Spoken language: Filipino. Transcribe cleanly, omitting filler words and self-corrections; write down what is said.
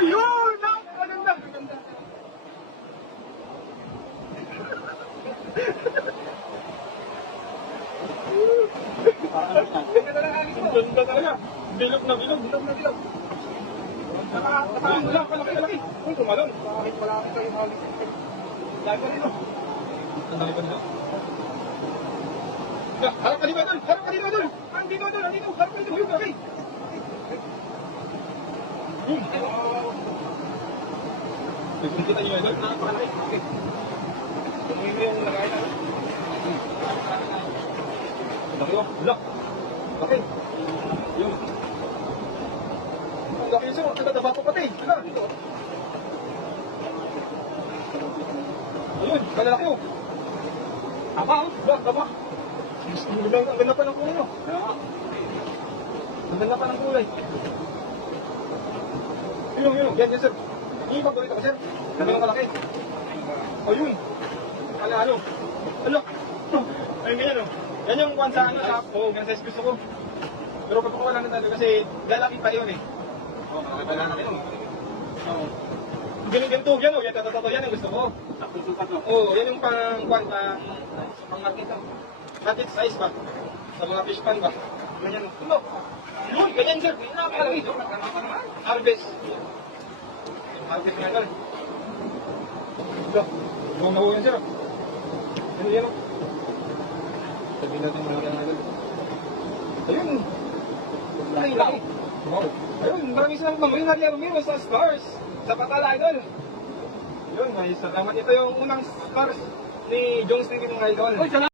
Ayun! Maganda, maganda. Ganda na alis mo. Ganda talaga. Bilog na bilog. Bilog na bilog. Nakaano lang, kalaki-kalaki. Uy, tumalon. Wala akong kayo halis. Dahil pa rin, no? Ang dami pa nila. Harap ka dito, Idol! Harap ka dito, Idol! Andito, Idol! Andito! Harap ka dito! Ayun, okay! Nagpunta niyo, Idol? Napakalaki. Okay. Tumimili yung lagay na. Laki o. Laki. Laki. Yun. Ang laki yun, sir. Nagkataba pa pati. Hala, dito. Ayun, kalalaki o. Tama o. Tama. Ang ganda pa ng kulay o. Ang ganda pa ng kulay. Yun. Yan, sir. Yung paborito ko, sir. Ganun kalaki. Ayun. Ano? Ayun, ganyan o. Yan yung kwan sa ano, oo, ganun size gusto ko. Pero papakuha lang natin kasi lalaki pa yun eh. Oo, malaki pa lang yun. Oo. Ganito, yan o, yan yan ang gusto ko. Oo, yan yung pang kwan, pang market size ba? Sa mga fish pan ba? Ganyan o. Yun, ganyan sir, napakalaki. Harvest. Harvest nga yan. Huwag na yan sir. Yan o. Sabihin natin malaki ang agad. Ayun. Laki. Wow. Ayun, maraming salamat Ma'am Rina Romero sa stars. Sa Patala Idol. Yun, may salamat. Ito yung unang stars ni Jones TV mga idol.